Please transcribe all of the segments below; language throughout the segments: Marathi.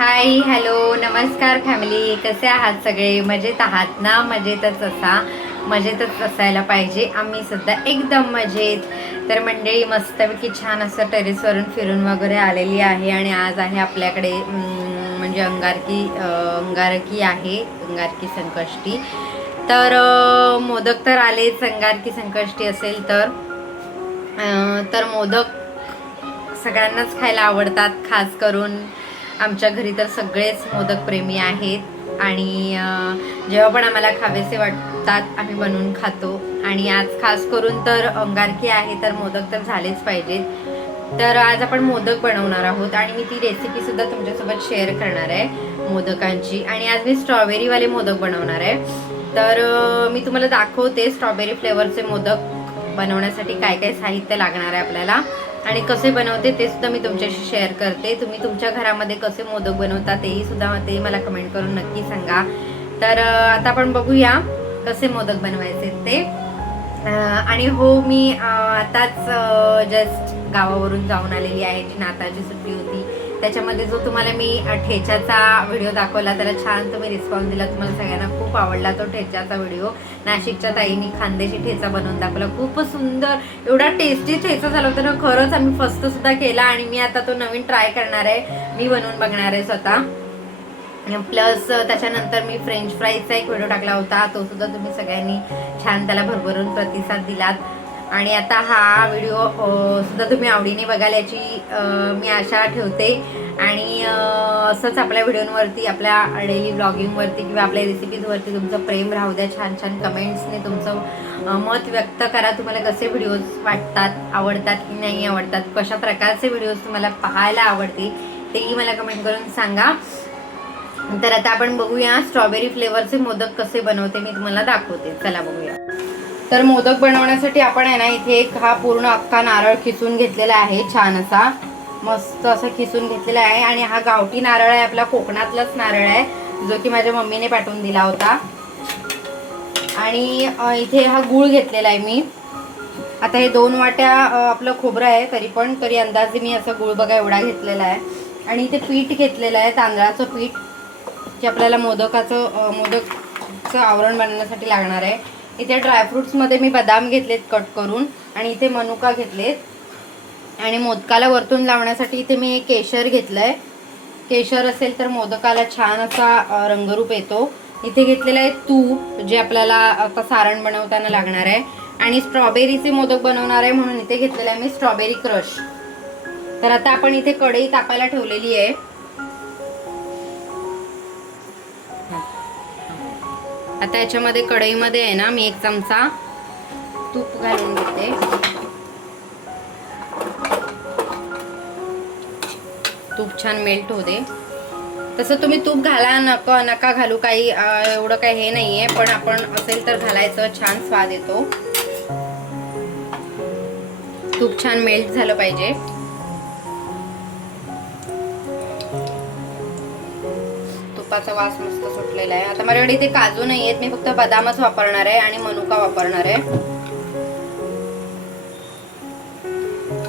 हाय हॅलो नमस्कार फॅमिली, कसे आहात सगळे? मजेत आहात ना? मजेतच असायला पाहिजे. आम्ही सुद्धा एकदम मजेत. तर मंडळी मस्तपैकी छान असं टेरेसवरून फिरून वगैरे आलेली आहे आणि आज आहे आपल्याकडे म्हणजे अंगारकी आहे, अंगारकी संकष्टी. तर मोदक तर आलेच. अंगारकी संकष्टी असेल तर मोदक सगळ्यांनाच खायला आवडतात. खास करून आमच्या घरी तर सगळेच मोदक प्रेमी आहेत आणि जेव्हा पण आम्हाला खावेसे वाटतात आम्ही बनवून खातो. आणि आज खास करून तर अंगारकी आहे तर मोदक तर झालेच पाहिजेत. तर आज आपण मोदक बनवणार आहोत आणि मी ती रेसिपी सुद्धा तुमच्यासोबत शेअर करणार आहे मोदकांची. आणि आज मी स्ट्रॉबेरीवाले मोदक बनवणार आहे. तर मी तुम्हाला दाखवते स्ट्रॉबेरी फ्लेवरचे मोदक बनवण्यासाठी काय काय साहित्य लागणार आहे आपल्याला आणि कसे बनवते ते सुद्धा मी तुमच्याशी शेअर करते. तुम्ही तुमच्या घरामध्ये कसे मोदक बनवता ते मला कमेंट करून नक्की सांगा. तर आता आपण बघूया कसे मोदक बनवायचे ते. आणि हो, मी आताच जस्ट गावावरून जाऊन आलेली आहे. जी नाताळची सुट्टी होती त्याच्यामध्ये जो तुम्हाला मी ठेच्याचा व्हिडिओ दाखवला त्याला छान तुम्ही रिस्पॉन्स दिला. तुम्हाला सगळ्यांना खूप आवडला तो ठेच्याचा व्हिडिओ. नाशिकच्या ताईंनी खानदेशी ठेचा बनवून दाखवला, खूपच सुंदर, एवढा टेस्टी ठेचा झाला होता ना. खरंच आम्ही फस्त सुद्धा केला आणि मी आता तो नवीन ट्राय करणार आहे, मी बनवून बघणार आहे स्वतः. प्लस त्याच्यानंतर मी फ्रेंच फ्राईजचा एक व्हिडिओ टाकला होता, तो सुद्धा तुम्ही सगळ्यांनी छान त्याला भरभरून प्रतिसाद दिलात. आणि आता हा व्हिडिओ सुद्धा तुम्ही आवडीने बघाल याची मी आशा ठेवते. आणि असंच आपल्या व्हिडिओवरती, आपल्या डेली ब्लॉगिंगवरती किंवा आपल्या रेसिपीजवरती तुमचं प्रेम राहू द्या. छान छान कमेंट्सने तुमचं मत व्यक्त करा. तुम्हाला कसे व्हिडिओज वाटतात, आवडतात की नाही आवडतात, कशा प्रकारचे व्हिडिओज तुम्हाला पाहायला आवडतील तेही मला कमेंट करून सांगा. तर आता आपण बघूया स्ट्रॉबेरी फ्लेवरचे मोदक कसे बनवते मी तुम्हाला दाखवते. चला बघूया. तर मोदक बनवण्यासाठी आपण आहे ना, इथे एक हा पूर्ण अख्खा नारळ खिसून घेतलेला आहे. छान असा मस्त असं खिसून घेतलेला आहे. आणि हा गावठी नारळ आहे, आपला कोकणातलाच नारळ आहे, जो की माझ्या मम्मीने पाठवून दिला होता. आणि इथे हा गूळ घेतलेला आहे मी. आता हे 2 वाट्या आपलं खोबरं आहे, तरी अंदाजे मी असं गूळ बघा एवढा घेतलेला आहे. आणि इथे पीठ घेतलेलं आहे, तांदळाचं पीठ, जे आपल्याला मोदकचं आवरण बनवण्यासाठी लागणार आहे. इथे ड्रायफ्रुट्समध्ये मी बदाम घेतलेत कट करून आणि इथे मनुका घेतलेत. आणि मोदकाला वरतून लावण्यासाठी इथे मी केशर घेतलंय. केशर असेल तर मोदकाला छान असा रंगरूप येतो. इथे घेतलेलं आहे तूप, जे आपल्याला आता सारण बनवताना लागणार आहे. आणि स्ट्रॉबेरीचे मोदक बनवणार आहे म्हणून इथे घेतलेलं आहे मी स्ट्रॉबेरी क्रश. तर आता आपण इथे कढई तापायला ठेवलेली आहे. आता याच्यामध्ये कढईमध्ये आहे ना, मी 1 चमचा तूप घालून घेते. तूप छान मेल्ट होऊ दे. तसं तुम्ही तूप घाला, नका घालू, काही एवढं काही हे नाहीये, पण आपण असेल तर घालायचं, छान स्वाद येतो. तूप छान मेल्ट झालं पाहिजे. तुपाचा वास मस्त सुटलेला आहे. आता माझ्याकडे इथे काजू नाही आहेत, मी फक्त बदामच वापरणार आहे आणि मनुका वापरणार आहे.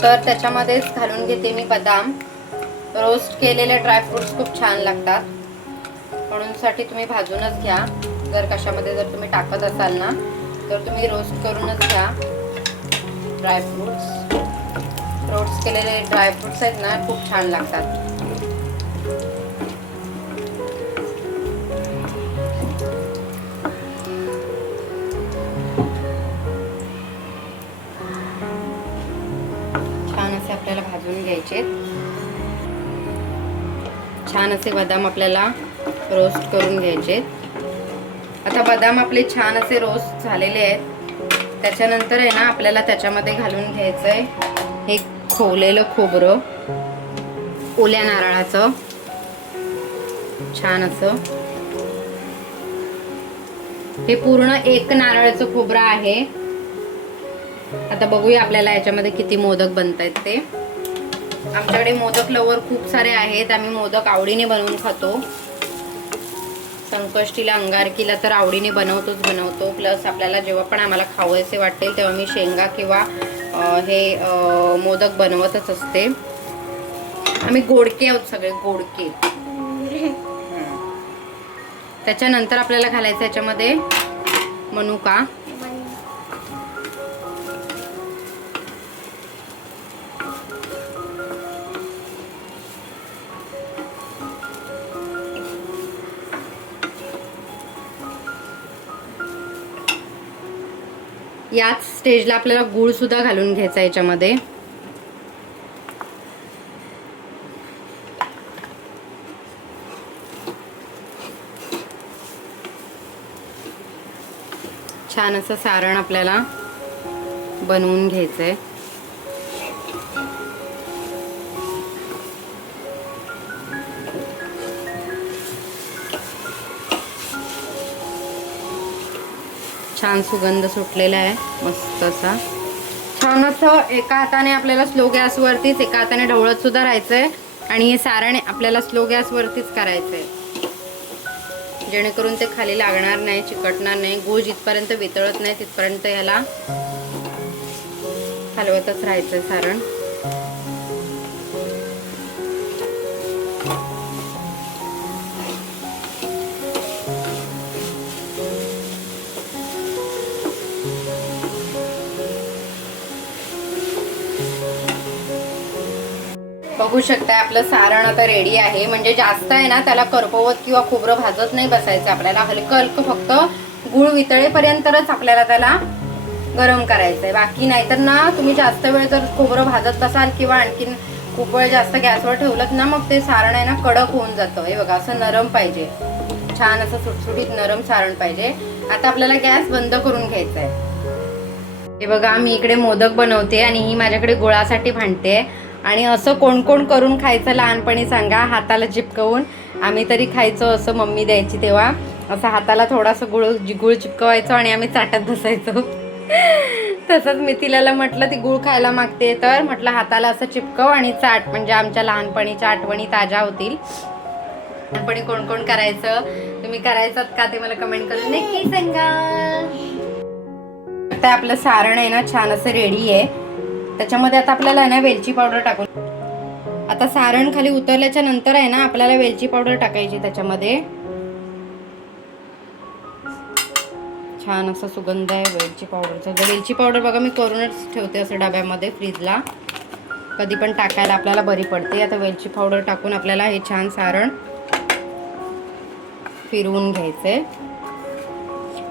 तर त्याच्यामध्येच घालून घेते मी बदाम. रोस्ट केलेले ड्रायफ्रुट्स खूप छान लागतात, म्हणून साठी तुम्ही भाजूनच घ्या. जर तुम्ही टाकत असाल ना तर तुम्ही रोस्ट करूनच घ्या ड्रायफ्रुट्स. रोस्ट केलेले ड्रायफ्रुट्स आहेत ना, खूप छान लागतात. छान असे आपल्याला भाजून घ्यायचे. छान असे बदाम आपल्याला रोस्ट करून घ्यायचे. आता बदाम आपले छान असे रोस्ट झालेले आहेत. त्याच्यानंतर आहे ना, आपल्याला त्याच्यामध्ये घालून घ्यायचंय हे खोवलेलं खोबरं, ओल्या नारळाचं, छान असं. हे पूर्ण 1 नारळाचं खोबरं आहे. आता बघूया आपल्याला याच्यामध्ये किती मोदक बनतायत ते. आमच्याकडे मोदक लवर खूप सारे आहेत, आम्ही मोदक आवडीने बनवून खातो. संकष्टीला, अंगारकीला तर आवडीने बनवतो. प्लस आपल्याला जेव्हा पण आम्हाला खावयाचे वाटेल तेव्हा मी शेंगा किंवा हे मोदक बनवतच असते. आम्ही गोडके आहोत, सगळे गोडके. त्याच्यानंतर आपल्याला घालायचं याच्यामध्ये मनुका. याच स्टेजला आपल्याला गूळ सुद्धा घालून घ्यायचा याच्यामध्ये. छान असं सारण आपल्याला बनवून घ्यायचंय. छान सुगंध सुटलेला आहे मस्त असा. छान असं एका हाताने आपल्याला स्लो गॅसवरतीच एका हाताने ढवळत सुद्धा राहायचंय आणि हे सारण आपल्याला स्लो गॅसवरतीच करायचंय, जेणेकरून ते खाली लागणार नाही, चिकटणार नाही. गूळ जिथपर्यंत वितळत नाही तिथपर्यंत ह्याला हलवतच राहायचं सारण. बघू शकता आपलं सारण आता रेडी आहे. म्हणजे जास्त आहे ना त्याला करपवत किंवा खोबरं भाजत नाही बसायचं आपल्याला. हलकं हलकं फक्त गूळ वितळेपर्यंतच आपल्याला त्याला गरम करायचं आहे. बाकी नाहीतर ना तुम्ही जास्त वेळ जर खोबरं भाजत बसाल किंवा आणखीन खूप वेळ जास्त गॅसवर ठेवलं ना मग ते सारण आहे ना कडक होऊन जातं. हे बघा असं नरम पाहिजे, छान असं सुटसुटीत नरम सारण पाहिजे. आता आपल्याला गॅस बंद करून घ्यायचा आहे. हे बघा मी इकडे मोदक बनवते आणि ही माझ्याकडे गुळासाठी भांडते. आणि असं कोण कोण करून खायचं लहानपणी सांगा, हाताला चिपकवून. आम्ही तरी खायचो असं, मम्मी द्यायची तेव्हा. असं हाताला थोडासा गुळ चिपकवायचो आणि आम्ही चाटत बसायचो. तसंच मिथिलाला म्हटलं ती गुळ खायला मागते तर म्हटलं हाताला असं चिपकव आणि चाट, म्हणजे आमच्या लहानपणीच्या आठवणी ताज्या होतील. लहानपणी कोण कोण करायचं, तुम्ही करायचं का ते मला कमेंट करून नक्की सांगा. आता आपलं सारण आहे ना छान असं रेडी आहे. त्याच्यामध्ये आता आपल्याला आहे ना वेलची पावडर टाकून, आता सारण खाली उतरल्याच्या नंतर आहे ना आपल्याला वेलची पावडर टाकायची त्याच्यामध्ये. छान असा सुगंध आहे वेलची पावडरचा. वेलची पावडर बघा मी करूनच ठेवते असं डब्यामध्ये फ्रीजला, कधी पण टाकायला आपल्याला बरी पडते. आता वेलची पावडर टाकून आपल्याला हे छान सारण फिरवून घ्यायचंय.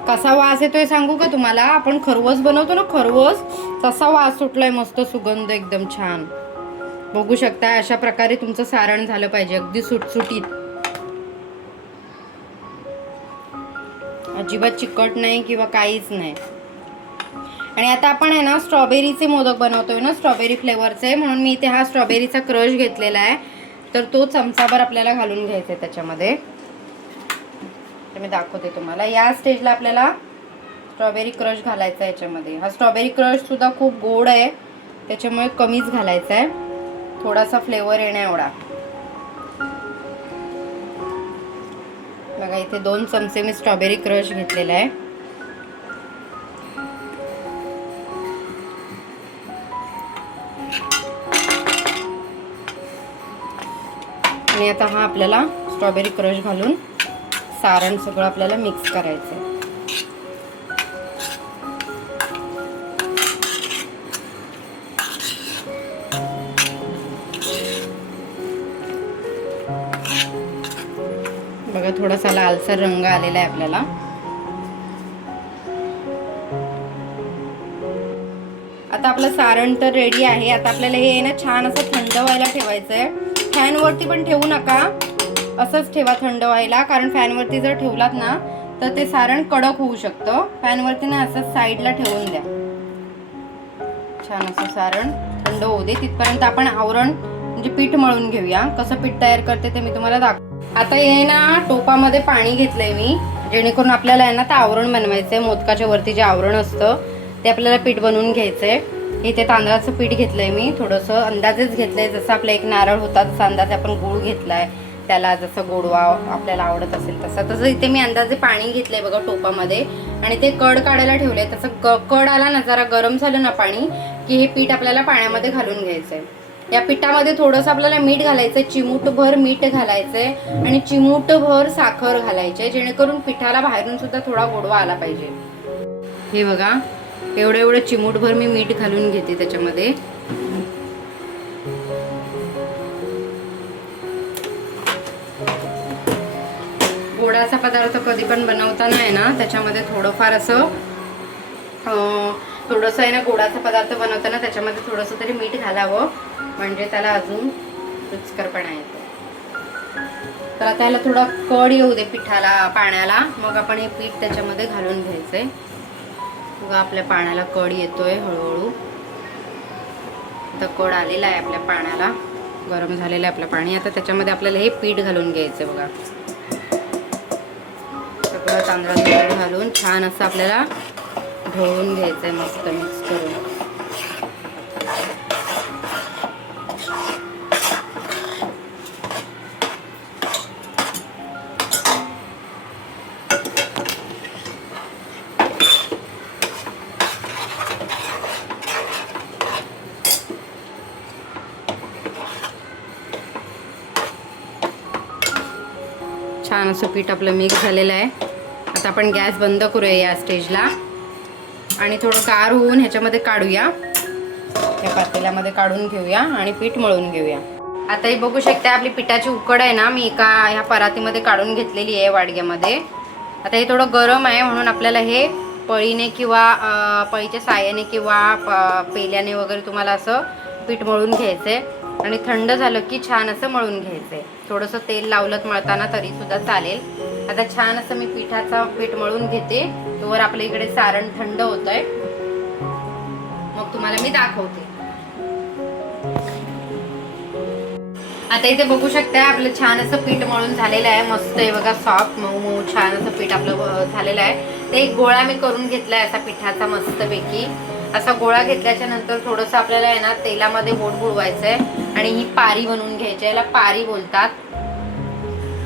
कसा वास येतोय सांगू का तुम्हाला? आपण खरवस बनवतो ना, खरवस तसा वास सुटलाय, मस्त सुगंध एकदम छान. बघू शकता अशा प्रकारे तुमचं सारण झालं पाहिजे, अगदी सुटसुटीत, अजिबात चिकट नाही किंवा काहीच नाही. आणि आता आपण आहे ना स्ट्रॉबेरीचे मोदक बनवतोय ना, स्ट्रॉबेरी फ्लेवरचे, म्हणून मी इथे हा स्ट्रॉबेरीचा क्रश घेतलेला आहे. तर तो चमचाभर आपल्याला घालून घ्यायचा आहे त्याच्यामध्ये. मी दाखवते तुम्हाला. या स्टेजला आपल्याला स्ट्रॉबेरी क्रश घालायचा आहे याच्यामध्ये. हा स्ट्रॉबेरी क्रश सुद्धा खूप गोड आहे त्याच्यामुळे कमीच घालायचा आहे, थोडासा फ्लेवर येण्या एवढा. बघा इथे 2 चमचे मी स्ट्रॉबेरी क्रश घेतलेला आहे. आणि आता हा आपल्याला स्ट्रॉबेरी क्रश घालून सारण सगळं आपल्याला मिक्स करायचं आहे. बघा थोडासा लालसर रंग आलेला आहे आपल्याला. आता आपलं सारण तर रेडी आहे. आता आपल्याला हे ना छान असं थंड व्हायला ठेवायचं आहे. फॅनवरती पण ठेवू नका, असंच ठेवा थंड व्हायला, कारण फॅनवरती जर ठेवलात ना तर ते सारण कडक होऊ शकतं. फॅनवरती ना असं साईडला ठेवून द्या. छान असं सारण थंड होऊ दे, तिथपर्यंत आपण आवरण म्हणजे पीठ मळून घेऊया. कसं पीठ तयार करते ते मी तुम्हाला दाखवते. आता हे ना टोपामध्ये पाणी घेतलंय मी, जेणेकरून आपल्याला आहे ना तर आवरण बनवायचंय. मोदकाच्या वरती जे आवरण असतं ते आपल्याला पीठ बनवून घ्यायचंय. इथे तांदळाचं पीठ घेतलंय मी, थोडंसं अंदाजेच घेतलंय. जसं आपला एक नारळ होता तसा अंदाजे आपण गूळ घेतलाय, त्याला जसं गोडवा आपल्याला आवडत असेल तसं इथे मी अंदाजे पाणी घेतलंय बघा टोपामध्ये. आणि ते कड काढायला ठेवलंय. तसं कड आला ना, जरा गरम झालं ना पाणी की हे पीठ आपल्याला पाण्यामध्ये घालून घ्यायचंय. या पिठामध्ये थोडंसं आपल्याला मीठ घालायचं, चिमूटभर मीठ घालायचंय आणि चिमूटभर साखर घालायचे, जेणेकरून पिठाला बाहेरून सुद्धा थोडा गोडवा आला पाहिजे. हे बघा, एवढं चिमूटभर मी मीठ घालून घेते त्याच्यामध्ये. गोडाचा पदार्थ कधी पण बनवताना आहे ना, त्याच्यामध्ये थोडंफार असं थोडंसं आहे ना, गोडाचा पदार्थ बनवताना त्याच्यामध्ये थोडंसं तरी मीठ घालावं, म्हणजे त्याला अजून रुचकरपणा येतो. तर आता याला थोडा कड येऊ दे पिठाला, पाण्याला, मग आपण हे पीठ त्याच्यामध्ये घालून घ्यायचंय. बघा आपल्या पाण्याला कड येतोय हळूहळू. आता कड आलेला आहे आपल्या पाण्याला, गरम झालेलं आहे आपलं पाणी. आता त्याच्यामध्ये आपल्याला हे पीठ घालून घ्यायचंय. बघा सगळं तांदळाचं पीठ घालून छान असं आपल्याला ढवळून घ्यायचंय, मस्त मिक्स करून. छान असं पीठ आपलं मिक्स झालेलं आहे. आता आपण गॅस बंद करूया या स्टेजला आणि थोडं गार होऊन ह्याच्यामध्ये काढूया, या पातेल्यामध्ये काढून घेऊया आणि पीठ मळून घेऊया. आता हे बघू शकता आपली पिठाची उकड आहे ना, मी एका ह्या परातीमध्ये काढून घेतलेली आहे वाडग्यामध्ये. आता हे थोडं गरम आहे म्हणून आपल्याला हे पळीने किंवा पळीच्या साह्याने किंवा पेल्याने वगैरे तुम्हाला असं पीठ मळून घ्यायचंय आणि थंड झालं की छान असं मळून घ्यायचंय. थोडंसं तेल लावलं मळताना तरी सुद्धा चालेल. आता छान असं मी पीठ मळून घेते, तोवर आपल्या इकडे सारण थंड होतंय, मग तुम्हाला मी दाखवते. आता इथे बघू शकता आपलं छान असं पीठ मळून झालेलं आहे. मस्त आहे बघा, सॉफ्ट मऊ मऊ छान असं पीठ आपलं झालेलं आहे. ते एक गोळा मी करून घेतलाय असा पिठाचा मस्तपैकी. असा गोळा घेतल्याच्या नंतर थोडंसं आपल्याला आहे ना तेलामध्ये बोट बुडवायचंय आणि ही पारी बनवून घ्यायची. याला पारी बोलतात.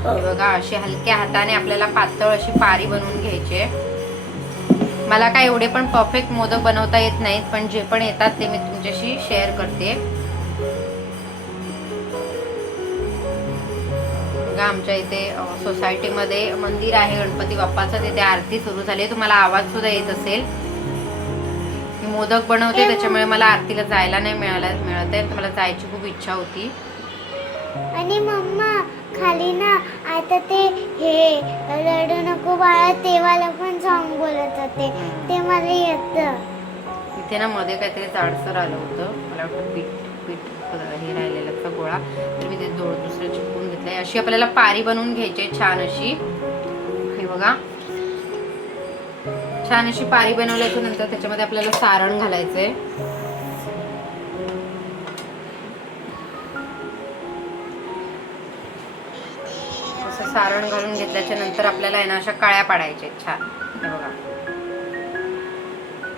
बघा अशी हलक्या हाताने आपल्याला पातळ अशी पारी बनवून घ्यायची. मला काय एवढे पण परफेक्ट मोदक बनवता येत नाहीत, पण जे पण येतात ते मी तुमच्याशी शेअर करते. बघा आमच्या इथे सोसायटीमध्ये मंदिर आहे गणपती बाप्पाचं, तिथे आरती सुरू झाली. तुम्हाला आवाज सुद्धा येत असेल. मी मोदक बनवते त्याच्यामुळे मला आरतीला जायला नाही मिळत आहे, तर मला जायची खूप इच्छा होती. आणि मम्मा खाली ना आता ते हे रडू नको बाळा तेव्हाला पण सॉन्ग बोलत होते, ते मला येतं. इथे ना मध्ये काहीतरी जाडसर आलं होतं, मला वाटतं पीठ हे राहिलेला गोळा, तर मी ते दुसरं चिपकून घेतलंय. अशी आपल्याला पारी बनवून घ्यायची छान अशी. हे बघा छान अशी पारी बनवल्याच्या नंतर त्याच्यामध्ये आपल्याला सारण घालायचंय. असं सारण घालून घेतल्याच्या नंतर आपल्याला आहे ना अशा कळ्या पाडायच्या छान.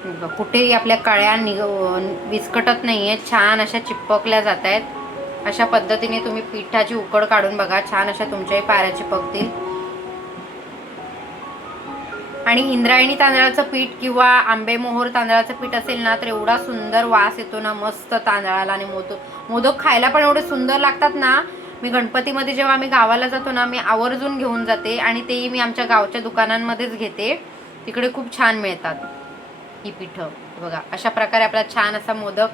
हे बघा कुठेही आपल्या कळ्या विस्कटत नाहीये, छान अशा चिपकल्या जात आहेत. अशा पद्धतीने तुम्ही पिठाची उकड काढून बघा, छान अशा तुमच्याही पाऱ्या चिपकतील. आणि इंद्रायणी तांदळाचं पीठ किंवा आंबेमोहोर तांदळाचं पीठ असेल ना, तर एवढा सुंदर वास येतो ना मस्त तांदळाला. आणि मोदक खायला पण एवढे सुंदर लागतात ना. मी गणपतीमध्ये जेव्हा आम्ही गावाला जातो ना, मी आवर्जून घेऊन जाते आणि तेही मी आमच्या गावच्या दुकानांमध्येच घेते, तिकडे खूप छान मिळतात ही पिठं. बघा अशा प्रकारे आपला छान असा मोदक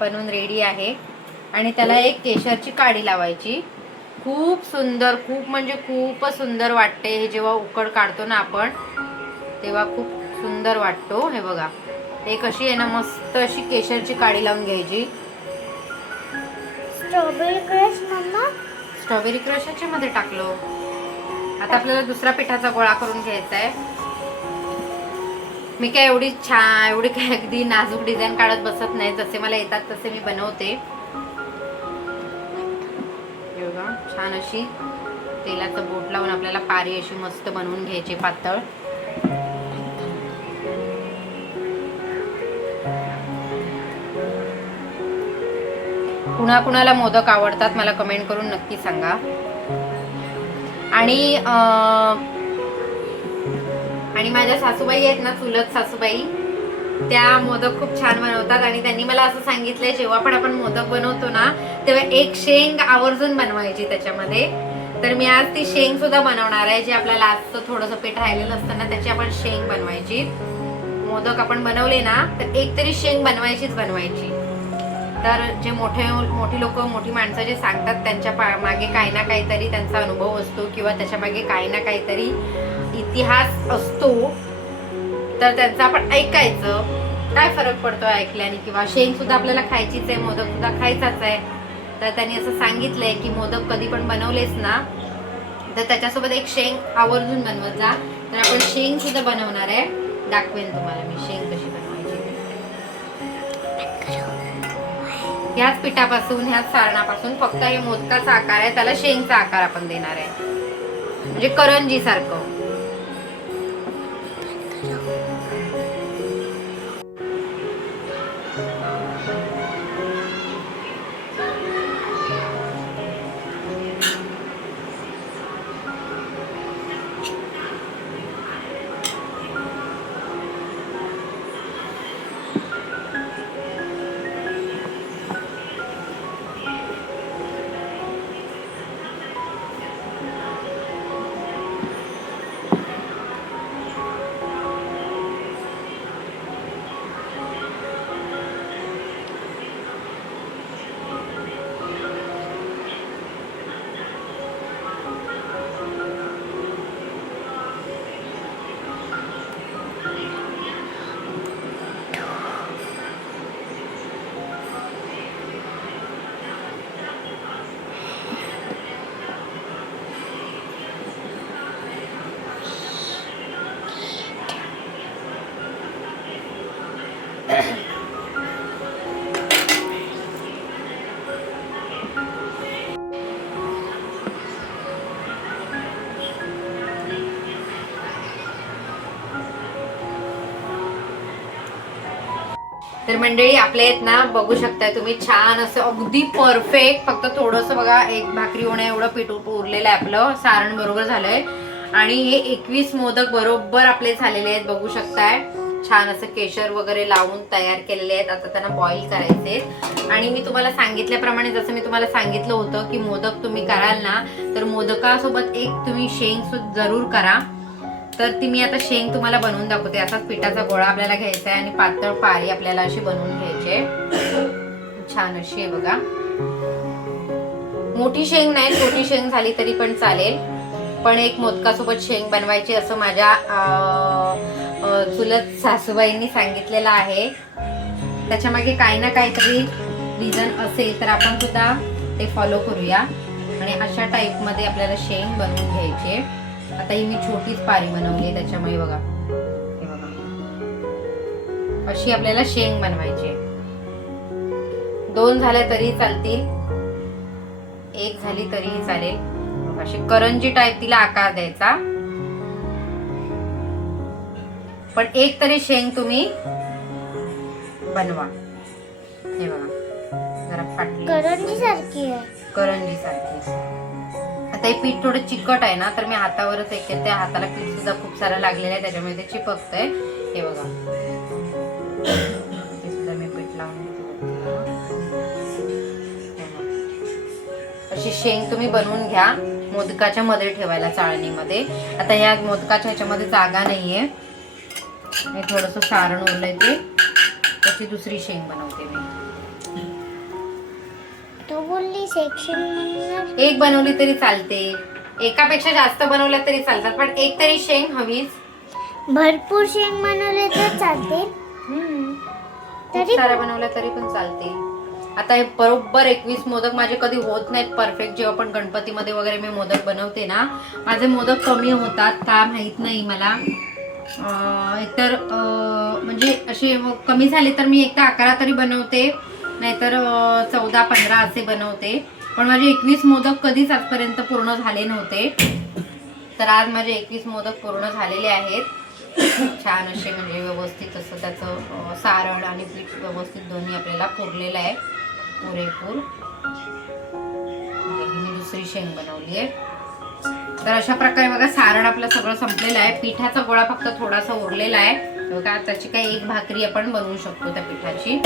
बनवून रेडी आहे. आणि त्याला एक केशरची काडी लावायची. खूप सुंदर, खूप म्हणजे खूपच सुंदर वाटते हे जेव्हा उकड काढतो ना आपण, तेव्हा खूप सुंदर वाटतो. हे बघा एक अशी आहे ना मस्त अशी केशरची काडी लावून घ्यायची. स्ट्रॉबेरी क्रश मम्मा, स्ट्रॉबेरी क्रश याच्यामध्ये टाकलो. आता आपल्याला दुसरा पिठाचा गोळा करून घ्यायचा आहे. मी काय एवढी काय अगदी नाजूक डिझाईन काढत बसत नाही, जसे मला येतात तसे मी बनवते. छान अशी तेलाचं बोट लावून आपल्याला पारी अशी मस्त बनवून घ्यायची पातळ. कुणाला मोदक आवडतात मला कमेंट करून नक्की सांगा. आणि माझ्या सासूबाई आहेत ना, चुलत सासूबाई, त्या मोदक खूप छान बनवतात आणि त्यांनी मला असं सांगितलंय जेव्हा पण आपण मोदक बनवतो ना तेव्हा एक शेंग आवर्जून बनवायची त्याच्यामध्ये. तर मी आज ती शेंग सुद्धा बनवणार आहे. जे आपल्याला लास्टचं थोडंसं पीठ राहिलेलं असतं ना त्याची आपण शेंग बनवायची. मोदक आपण बनवले ना तर एक तरी शेंग बनवायची. तर जे मोठी लोक मोठी माणसं जे सांगतात त्यांच्या मागे काही ना काहीतरी त्यांचा अनुभव असतो किंवा त्याच्या मागे काही ना काहीतरी इतिहास असतो. तर त्यांचं आपण ऐकायचं. काय फरक पडतो ऐकल्याने, किंवा शेंग सुद्धा आपल्याला खायचीच आहे, मोदक सुद्धा खायचाच आहे. तर त्यांनी असं सांगितलंय की मोदक कधी पण बनवलेस ना तर त्याच्यासोबत एक शेंग आवर्जून बनवत जा. तर आपण शेंग सुद्धा बनवणार आहे. दाखवेन तुम्हाला मी शेंग कशी बनवायची. ह्याच पिठापासून ह्याच सारणापासून फक्त हे मोदकाचा आकार आहे, त्याला शेंगचा आकार आपण देणार आहे, म्हणजे करंजी सारखं. तर मंडळी आपले आहेत ना बघू शकताय तुम्ही छान असं अगदी परफेक्ट. फक्त थोडंसं बघा एक भाकरी होण्या एवढं पीठ उरलेलं आहे. आपलं सारण बरोबर झालंय आणि हे 21 मोदक बरोबर आपले झालेले आहेत. बघू शकताय छान असं केशर वगैरे लावून तयार केलेले आहेत. आता त्यांना बॉईल करायचे. आणि मी तुम्हाला सांगितल्याप्रमाणे जसं मी तुम्हाला सांगितलं होतं की मोदक तुम्ही कराल ना तर मोदकासोबत एक तुम्ही शेंग सुद्धा जरूर करा. तर ती मी आता शेंग तुम्हाला बनवून दाखवते. असाच पिठाचा गोळा आपल्याला घ्यायचा आहे आणि पातळ पारी आपल्याला अशी बनवून घ्यायची. छान अशी आहे बघा. मोठी शेंग नाही, छोटी शेंग झाली तरी पण चालेल, पण एक मोदकासोबत शेंग बनवायची असं माझ्या चुलत सासूबाईंनी सांगितलेलं आहे. त्याच्यामागे काही ना काहीतरी रिझन असेल तर आपण सुद्धा ते फॉलो करूया. आणि अशा टाईपमध्ये आपल्याला शेंग बनवून घ्यायची. आता ही मी छोटीच पारी बनवली त्याच्यामुळे बघा हे बघा अशी आपल्याला शेंग बनवायची. 2 झाल्या तरी चालतील, 1 झाली तरीही चालेल. अशी करंजी टाईप तिला आकार द्यायचा. पण एक तरी शेंग तुम्ही बनवा. हे बघा जरा फाटली करंजी सारखी आहे. करंजी सारखी. आता हे पीठ थोडं चिकट आहे ना तर मी हातावरच एक त्या हाताला पीठ सुद्धा खूप सारं लागलेलं आहे त्याच्यामुळे ते चिपकतंय. हे बघा ते सुद्धा मी पीठ लावून अशी शेंग तुम्ही बनवून घ्या. मोदकाच्या मध्ये ठेवायला चाळणीमध्ये. आता ह्या मोदकाच्या ह्याच्यामध्ये जागा नाहीये, मी थोडंसं सारण उरलंय ते त्याची दुसरी शेंग बनवते मी. तो बोलली सेक्शन एक बनवली तरी चालते, एकापेक्षा जास्त बनवल्या तरी चालतात, पण एक तरी शेंग हवीच. भरपूर शेंग बनवले तर चालते. खूप साऱ्या बनवल्या तरी पण चालते. आता हे बरोबर 21 मोदक माझे कधी होत नाहीत परफेक्ट. जेव्हा पण गणपतीमध्ये वगैरे मी मोदक बनवते ना माझे मोदक कमी होतात का माहित नाही मला. एकतर म्हणजे असे कमी झाले तर मी एकदा 11 तरी बनवते, नाहीतर 14-15 असे बनवते. पण माझे 21 मोदक कधीच आजपर्यंत पूर्ण झाले नव्हते. तर आज माझे 21 मोदक पूर्ण झालेले आहेत. छान असे म्हणजे व्यवस्थित असं त्याचं सारण आणि पीठ व्यवस्थित दोन्ही आपल्याला पुरलेलं आहे पुरेपूर. मी दुसरी शेंग बनवली आहे. तर अशा प्रकारे बघा सारण आपलं सगळं संपलेलं आहे. पिठाचा गोळा फक्त थोडासा उरलेला आहे बघा त्याची काही एक भाकरी आपण बनवू शकतो त्या पिठाची.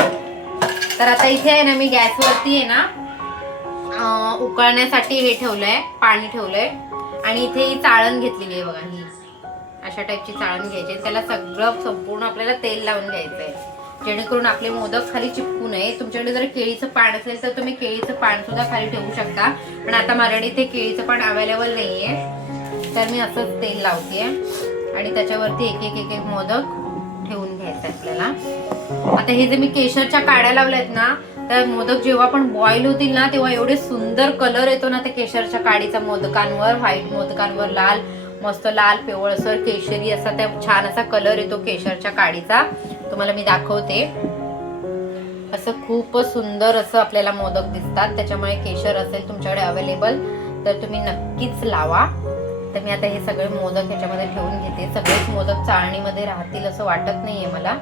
तर आता इथे आहे ना मी गॅसवरती आहे ना उकळण्यासाठी हे ठेवलंय, पाणी ठेवलंय आणि इथे ही चाळण घेतलेली आहे बघा. ही अशा टाईपची चाळण घ्यायची, त्याला सगळं संपूर्ण आपल्याला तेल लावून घ्यायचंय जेणेकरून आपले मोदक खाली चिपकू नये. तुमच्याकडे जर केळीचं पान असेल तर तुम्ही केळीचं पान सुद्धा खाली ठेवू शकता, पण आता माझ्याकडे इथे केळीचं पान अवेलेबल नाहीये तर मी असंच तेल लावते आणि त्याच्यावरती एक एक एक एक मोदक ठेवून घ्यायचं आपल्याला. आता हे जे मी केशरच्या काड्या लावल्यात ना, तर मोदक जेव्हा पण बॉईल होतील ना तेव्हा एवढे सुंदर कलर येतो ना त्या केशरच्या काडीचा मोदकांवर, व्हाईट मोदकांवर लाल, मस्त लाल पिवळसर केशरी असा त्या छान असा कलर येतो केशरच्या काडीचा. तुम्हाला मी दाखवते. असं खूप सुंदर असं आपल्याला मोदक दिसतात. त्याच्यामुळे केशर असेल तुमच्याकडे अवेलेबल तर तुम्ही नक्कीच लावा. तर मी आता हे सगळे मोदक ह्याच्यामध्ये ठेवून घेते. सगळेच मोदक चाळणीमध्ये राहतील असं वाटत नाहीये मला,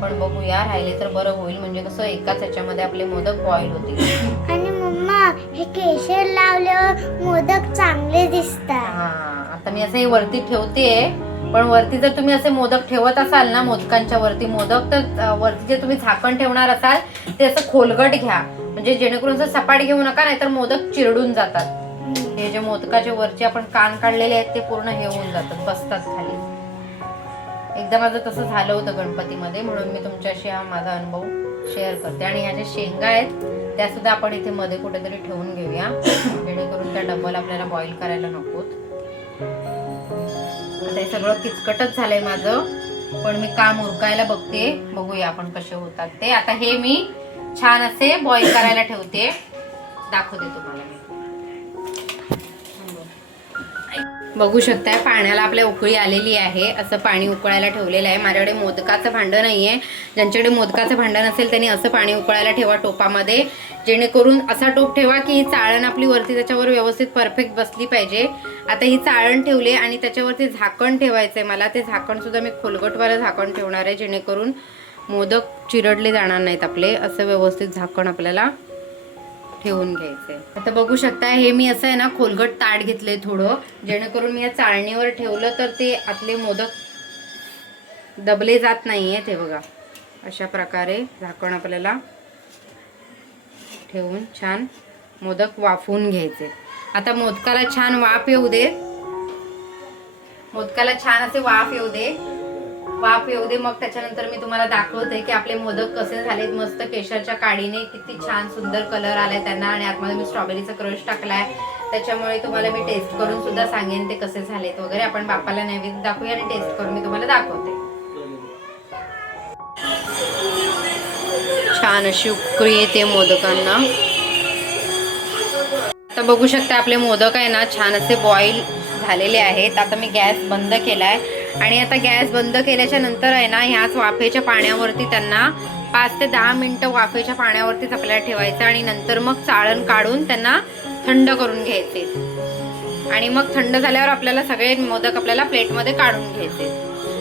पण बघूया राहिले तर बरं होईल, म्हणजे कसं एकाच ह्याच्यामध्ये आपले मोदक बॉईल होतील. आणि मम्मा हे केशर लावल्यावर मोदक चांगले दिसतात. हा, आता मी असं हे वरती ठेवतेय, पण वरती जर तुम्ही असे मोदक ठेवत असाल ना, मोदकांच्या वरती मोदक, तर वरती जे तुम्ही झाकण ठेवणार असाल ते असं खोलगट घ्या, म्हणजे जेणेकरून असं सपाट घेऊ नका, नाहीतर मोदक चिरडून जातात. हे जे मोदकाचे वरचे आपण कान काढलेले आहेत ते पूर्ण हे होऊन जातात, बसतात खाली. एकदा माझं तसं झालं होतं गणपतीमध्ये, म्हणून मी तुमच्याशी हा माझा अनुभव शेअर करते. आणि ह्या ज्या शेंगा आहेत त्या सुद्धा आपण इथे मध्ये कुठेतरी ठेवून घेऊया, जेणेकरून त्या डबल आपल्याला बॉईल करायला नकोत. आता हे सगळं किचकटच झालंय माझं, पण मी काम उरकायला बघते, बघूया आपण कसे होतात ते. आता हे मी छान असे बॉईल करायला ठेवते, दाखवते तुम्हाला मी. बघू शकताय पाण्याला आपल्या उकळी आलेली आहे. असं पाणी उकळायला ठेवलेलं आहे. माझ्याकडे मोदकाचं भांडं नाहीये. ज्यांच्याकडे मोदकाचं भांडं नसेल त्यांनी असं पाणी उकळायला ठेवा टोपामध्ये, जेणेकरून असा टोप ठेवा की ही चाळण आपली वरती त्याच्यावर व्यवस्थित परफेक्ट बसली पाहिजे. आता ही चाळण ठेवली आणि त्याच्यावरती झाकण ठेवायचंय मला. ते झाकण सुद्धा मी खोलगटवालं झाकण ठेवणार आहे, जेणेकरून मोदक चिरडले जाणार नाहीत आपले. असं व्यवस्थित झाकण आपल्याला ठेवून घ्यायचंय. आता बघू शकता हे मी असं आहे ना खोलगट ताट घेतलंय थोडं, जेणेकरून मी या चाळणीवर ठेवलं तर ते आतले मोदक दबले जात नाहीये. ते बघा अशा प्रकारे झाकण आपल्याला ठेवून छान मोदक वाफवून घ्यायचे. आता मोदकाला छान वाफ येऊ दे, मोदकाला छान असे वाफ येऊ दे, वाफ येऊ दे. मग त्याच्यानंतर मी तुम्हाला दाखवते की आपले मोदक कसे झालेत. मस्त केशरच्या काडीने किती छान सुंदर कलर आलाय त्यांना, आणि आतमध्ये मी स्ट्रॉबेरीचा क्रश टाकलाय, त्याच्यामुळे तुम्हाला मी टेस्ट करून सुद्धा सांगेन ते कसे झालेत वगैरे. आपण बाप्पाला नैवेद्य दाखवूया आणि टेस्ट करून मी तुम्हाला दाखवते. छान अशी उकळी येते मोदकांना. आता बघू शकता आपले मोदक आहे ना छान असे बॉईल झालेले आहेत. आता मी गॅस बंद केलाय आणि आता गॅस बंद केल्याच्या नंतर आहे ना ह्याच वाफेच्या पाण्यावरती त्यांना 5 ते 10 मिनिटं वाफेच्या पाण्यावरतीच आपल्याला ठेवायचं, आणि नंतर मग चाळण काढून त्यांना थंड करून घ्यायचे. आणि मग थंड झाल्यावर आपल्याला सगळे मोदक आपल्याला प्लेटमध्ये काढून घ्यायचे.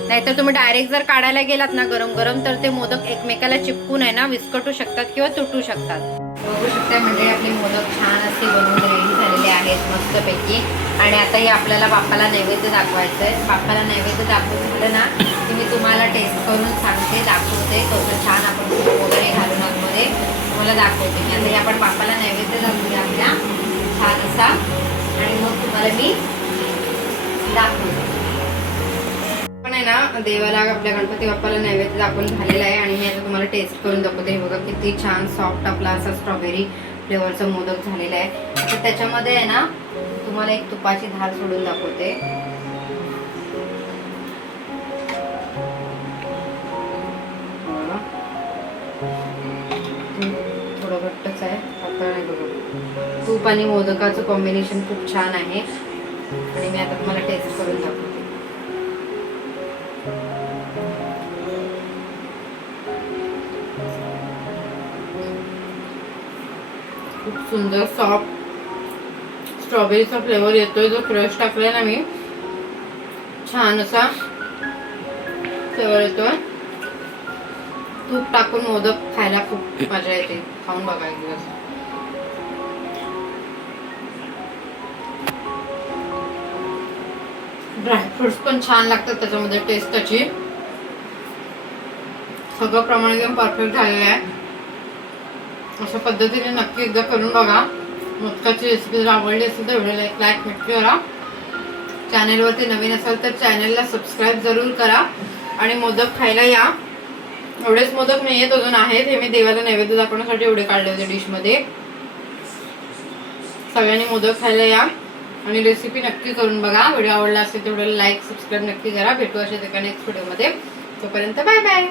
नाहीतर तुम्ही डायरेक्ट जर काढायला गेलात ना गरम गरम तर ते मोदक एकमेकाला चिपकून आहे ना विस्कटू शकतात किंवा तुटू शकतात. बघू शकता म्हणजे आपले मोदक छान असे बनवून रेडी झालेले आहेत मस्तपैकी. आणि आता हे आपल्याला बाप्पाला नैवेद्य दाखवायचं आहे. बाप्पाला नैवेद्य दाखवून झालं ना की मी तुम्हाला टेस्ट करून सांगते, दाखवते कसं छान आपण तूप वगैरे घालून आतमध्ये तुम्हाला दाखवते. मी आता हे आपण बाप्पाला नैवेद्य दाखवूया आपल्या छान असा, आणि मग तुम्हाला मी दाखवते. पण आहे ना देवाला आपल्या गणपती बाप्पाला नैवेद्य दाखवून झालेला आहे, आणि मी आता तुम्हाला टेस्ट करून दाखवते. हे बघा किती छान सॉफ्ट आपला असा स्ट्रॉबेरी फ्लेवरचा मोदक झालेला आहे. तर त्याच्यामध्ये आहे ना तुम्हाला एक तुपाची धार सोडून दाखवते. थोडं घट्टच आहे, पातळ नाही बघा. तूप आणि मोदकाचं कॉम्बिनेशन खूप छान आहे, आणि मी आता तुम्हाला टेस्ट करून दाखवते. खूप सुंदर सॉफ्ट स्ट्रॉबेरीचा फ्लेवर येतोय. जो क्रश टाकलाय ना मी छान असा फ्लेवर येतोय. तूप टाकून मोदक खायला खूप मजा येते. खाऊन बघा एक दिवस. ड्रायफ्रुट्स पण छान लागतात त्याच्यामध्ये, टेस्ट त्याची सगळं प्रमाण एकदम परफेक्ट झालेलं आहे. अशा पद्धतीने नक्की एकदा करून बघा. मोदकाची रेसिपी जर आवडली असेल तर व्हिडिओला एक लाईक नक्की करा. चॅनलवरती नवीन असाल तर चॅनलला सबस्क्राईब जरूर करा आणि मोदक खायला या. एवढेच मोदक नाही आहेत, अजून आहेत. हे मी देवाला नैवेद्य दाखवण्यासाठी एवढे काढले होते डिशमध्ये. सगळ्यांनी मोदक खायला या आणि रेसिपी नक्की करून बघा. व्हिडिओ आवडला असेल तर व्हिडिओला लाईक सबस्क्राईब नक्की करा. भेटू अशा एका नेक्स्ट व्हिडिओमध्ये. तोपर्यंत बाय बाय.